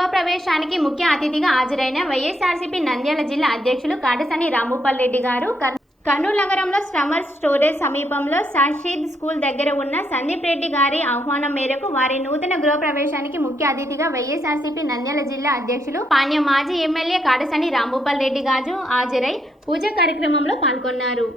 గృహప్రవేశానికి ముఖ్య అతిథిగా హాజరైన వైఎస్ఆర్సీపీ నంద్యాల జిల్లా అధ్యక్షులు కాటసాని రాంభూపాల్ రెడ్డి గారు కర్నూలు నగరంలో సమ్మర్ స్టోరేజ్ సమీపంలో షాషీద్ స్కూల్ దగ్గర ఉన్న సందీప్ రెడ్డి గారి ఆహ్వానం మేరకు వారి నూతన గృహప్రవేశానికి ముఖ్య అతిథిగా వైఎస్ఆర్సీపీ నంద్యాల జిల్లా అధ్యక్షులు పాణ్యం మాజీ ఎమ్మెల్యే కాటసాని రాంభూపాల్ రెడ్డి గారు హాజరై పూజా కార్యక్రమంలో పాల్గొన్నారు.